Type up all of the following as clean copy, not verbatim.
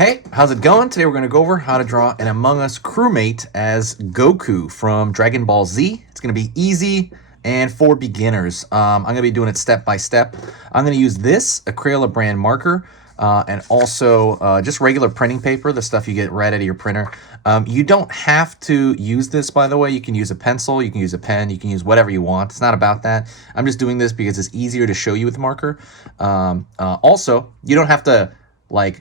Hey, how's it going? Today we're going to go over how to draw an Among Us crewmate as Goku from Dragon Ball Z. It's going to be easy and for beginners. I'm going to be doing it step by step. I'm going to use this, a Crayola brand marker, and also just regular printing paper, the stuff you get right out of your printer. You don't have to use this, by the way. You can use a pencil, you can use a pen, you can use whatever you want. It's not about that. I'm just doing this because it's easier to show you with marker. Also, you don't have to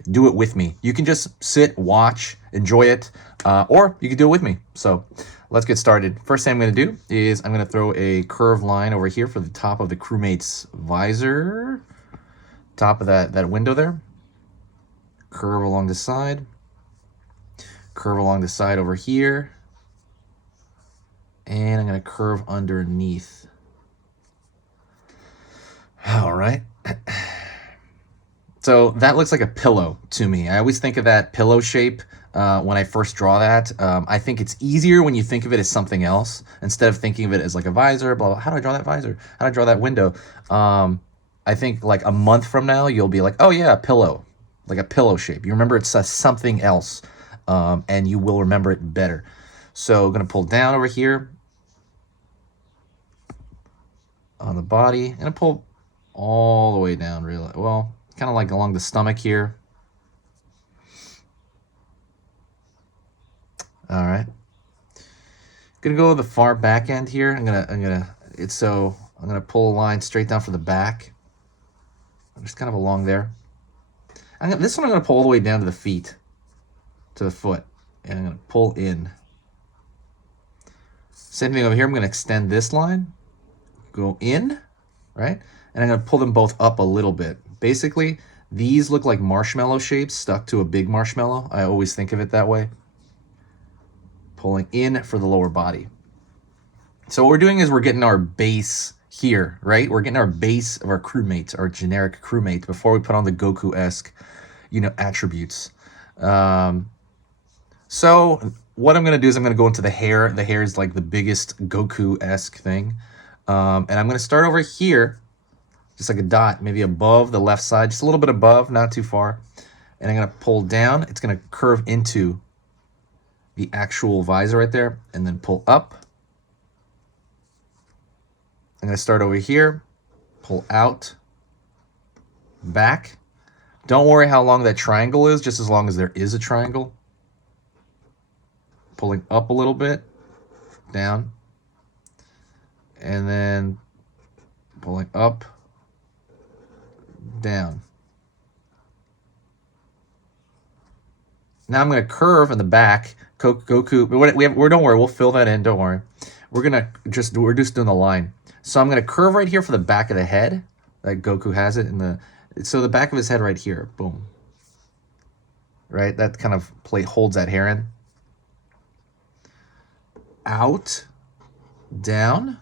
do it with me. You can just sit, watch, enjoy it, or you can do it with me. So let's get started. First thing I'm going to do is I'm going to throw a curved line over here for the top of the crewmate's visor, top of that window there. Curve along the side, curve along the side over here, and I'm going to curve underneath. All right. So that looks like a pillow to me. I always think of that pillow shape when I first draw that. I think it's easier when you think of it as something else instead of thinking of it as like a visor. Blah, blah. How do I draw that visor? How do I draw that window? I think like a month from now, you'll be like, oh yeah, a pillow, like a pillow shape. You remember it's something else, and you will remember it better. So I'm going to pull down over here on the body and pull all the way down, really. Well, kind of like along the stomach here. All right. Gonna go to the far back end here. I'm gonna pull a line straight down for the back. Just kind of along there. This one I'm gonna pull all the way down to the feet, to the foot, and I'm gonna pull in. Same thing over here. I'm gonna extend this line, go in, right, and I'm gonna pull them both up a little bit. Basically, these look like marshmallow shapes stuck to a big marshmallow. I always think of it that way. Pulling in for the lower body. So what we're doing is we're getting our base here, right? We're getting our base of our crewmates, our generic crewmate, before we put on the Goku-esque, attributes. So what I'm going to do is I'm going to go into the hair. The hair is like the biggest Goku-esque thing. And I'm going to start over here, just like a dot, maybe above the left side, just a little bit above, not too far. And I'm going to pull down. It's going to curve into the actual visor right there, and then pull up. I'm going to start over here, pull out, back. Don't worry how long that triangle is, just as long as there is a triangle. Pulling up a little bit, down, and then pulling up, down. Now I'm going to curve in the back. Goku, don't worry, we'll fill that in, don't worry. We're just doing the line. So I'm going to curve right here for the back of the head. Like Goku has it so the back of his head right here, boom. Right, that kind of plate holds that hair in. Out, down.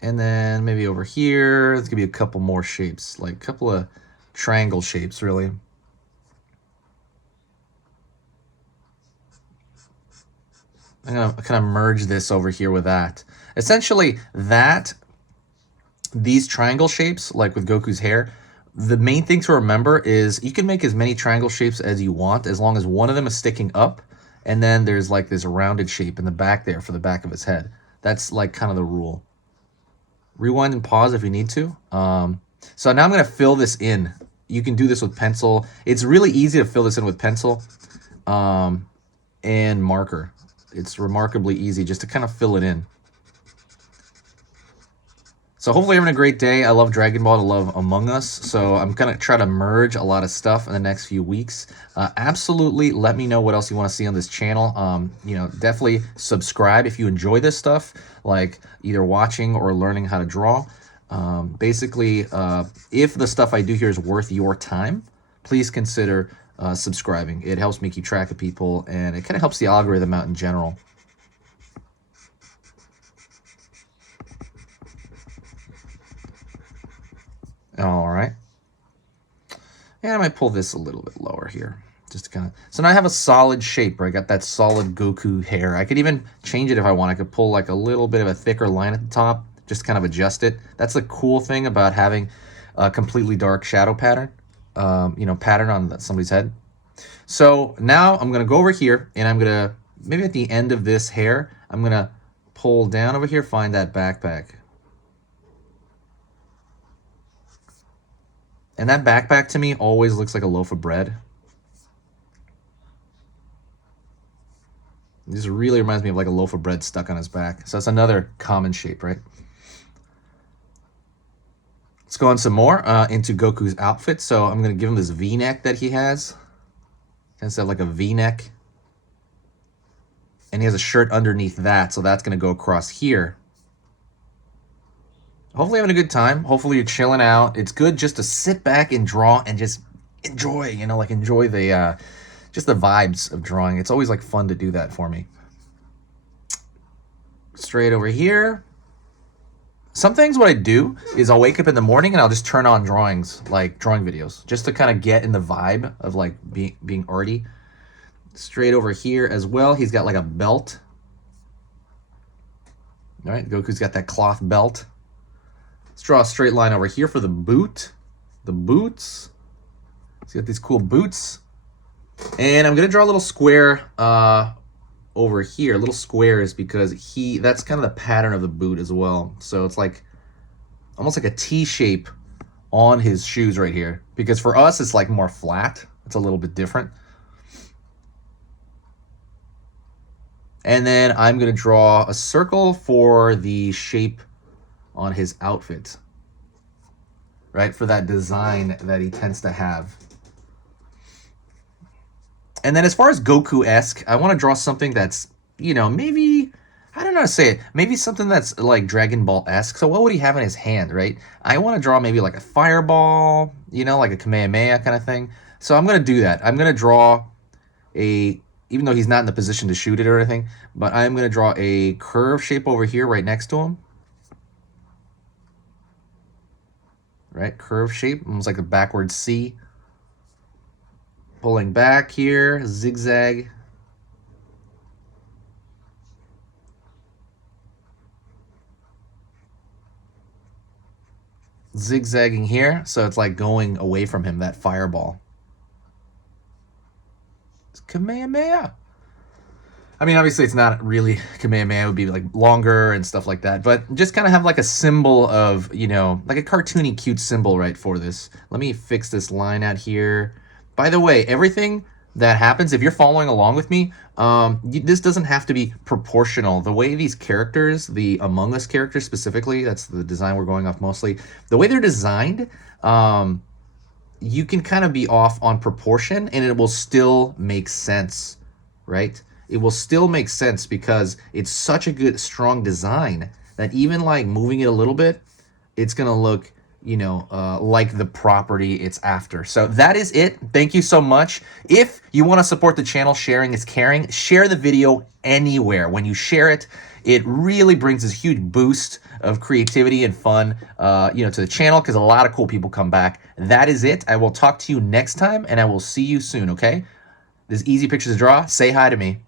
And then maybe over here, there's gonna be a couple more shapes, like a couple of triangle shapes, really. I'm gonna kind of merge this over here with that. Essentially, these triangle shapes, like with Goku's hair, the main thing to remember is you can make as many triangle shapes as you want, as long as one of them is sticking up, and then there's like this rounded shape in the back there for the back of his head. That's like kind of the rule. Rewind and pause if you need to. So now I'm going to fill this in. You can do this with pencil. It's really easy to fill this in with pencil and marker. It's remarkably easy just to kind of fill it in. So hopefully you're having a great day. I love Dragon Ball. I love Among Us. So I'm going to try to merge a lot of stuff in the next few weeks. Absolutely let me know what else you want to see on this channel. Definitely subscribe if you enjoy this stuff, like either watching or learning how to draw. Basically, if the stuff I do here is worth your time, please consider subscribing. It helps me keep track of people, and it kind of helps the algorithm out in general. All right. And I might pull this a little bit lower here. Just to kind of, so now I have a solid shape where I got that solid Goku hair. I could even change it if I want. I could pull like a little bit of a thicker line at the top, just kind of adjust it. That's the cool thing about having a completely dark shadow pattern, pattern on somebody's head. So now I'm going to go over here, and I'm going to, maybe at the end of this hair, I'm going to pull down over here, find that backpack. And that backpack to me always looks like a loaf of bread. This really reminds me of like a loaf of bread stuck on his back. So that's another common shape, right? Let's go on some more into Goku's outfit. So I'm going to give him this V-neck that he has. Tends to have like a V-neck. And he has a shirt underneath that, so that's going to go across here. Hopefully having a good time. Hopefully you're chilling out. It's good just to sit back and draw and just enjoy, enjoy the just the vibes of drawing. It's always like fun to do that for me. Straight over here. Some things what I do is I'll wake up in the morning and I'll just turn on drawings, like drawing videos, just to kind of get in the vibe of like being arty. Straight over here as well, he's got like a belt. All right, Goku's got that cloth belt. Let's draw a straight line over here for the boot. The boots. He's got these cool boots. And I'm going to draw a little square over here. Little squares because that's kind of the pattern of the boot as well. So it's like almost like a T shape on his shoes right here. Because for us, it's like more flat. It's a little bit different. And then I'm going to draw a circle for the shape on his outfit, right? For that design that he tends to have. And then as far as Goku-esque, I want to draw something that's, maybe, I don't know how to say it, maybe something that's like Dragon Ball-esque. So what would he have in his hand, right? I want to draw maybe like a fireball, like a Kamehameha kind of thing. So I'm going to do that. I'm going to draw even though he's not in the position to shoot it or anything, but I'm going to draw a curve shape over here right next to him. Right, curve shape, almost like a backward C. Pulling back here, zigzag. Zigzagging here, so it's like going away from him, that fireball. It's Kamehameha. I mean, obviously it's not really Kamehameha. It would be like longer and stuff like that. But just kind of have like a symbol of, like a cartoony, cute symbol, right, for this. Let me fix this line out here. By the way, everything that happens, if you're following along with me, this doesn't have to be proportional. The way these characters, the Among Us characters specifically, that's the design we're going off mostly, the way they're designed, you can kind of be off on proportion and it will still make sense, right? It will still make sense because it's such a good, strong design that even like moving it a little bit, it's going to look, like the property it's after. So that is it. Thank you so much. If you want to support the channel, sharing is caring. Share the video anywhere. When you share it, it really brings this huge boost of creativity and fun, to the channel because a lot of cool people come back. That is it. I will talk to you next time and I will see you soon, okay? This is Easy Pictures to Draw. Say hi to me.